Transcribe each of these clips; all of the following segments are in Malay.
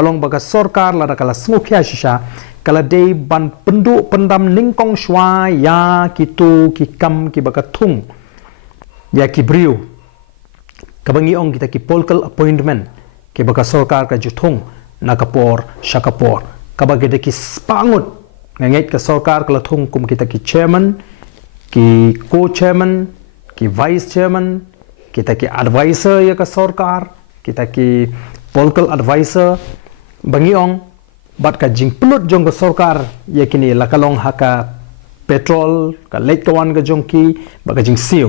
kalong baga sorkar la kala smukhya shisha kala dei ban pendu pendam ningkong shwa ya kitu ki kam ki baga thung ya ki briu kabangi ong kita ki political appointment ki baga sorkar ka juthung nakapor shakapor kabage de ki spangut ngait ka sorkar kala thung kum kita ki chairman ki co-chairman ki vice chairman kita ki advisor ya ka sorkar kita ki political advisor bangiong bat ka jing pelut jong ka sorkar ya kini lakalong haka petrol ka late kawan ka jong ki baka jing siu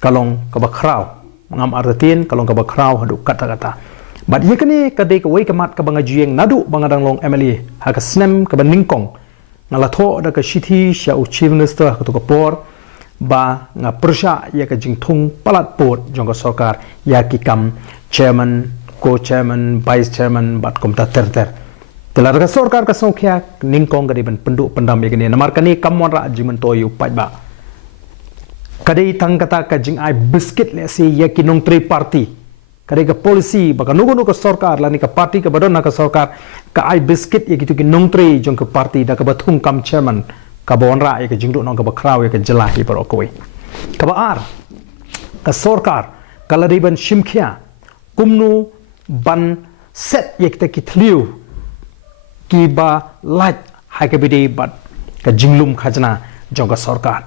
kalong ka bakraw ngam artin kalong ka bakraw hadu kata-kata bat ya kini ka dei ka wei kamat ka banga juyeng nadu banga danglong MLA haka snem ka baningkong ngalatho da ka shithi sha chief minister ka to ka por ba nga persya ya ka jing thung palat pot jong ka sorkar ya ki kam chairman co-chairman vice chairman bat komta ter telar ka sorkar ka songkya ningkong gadi ban penduk pendam ya gini namar kani kamon ra jimen toyu pai ba kadai tang kata ka jing ai biscuit le si ya ki nong tri party kadai ka policy baka nugo ka sorkar lani ka party ka badon ka sorkar ka ai biscuit ya gitu ki nong tri jong ka party da ka bathung kam chairman ka bon ra ya ka jing do nong ka bakraw ya ka jelahi par okoi ka ba ar ka sorkar kala riban shimkhya kumnu ban set yekte ki thliu ki ba laj hai ka bidi bat ka jinglum khajna jong ka sorkar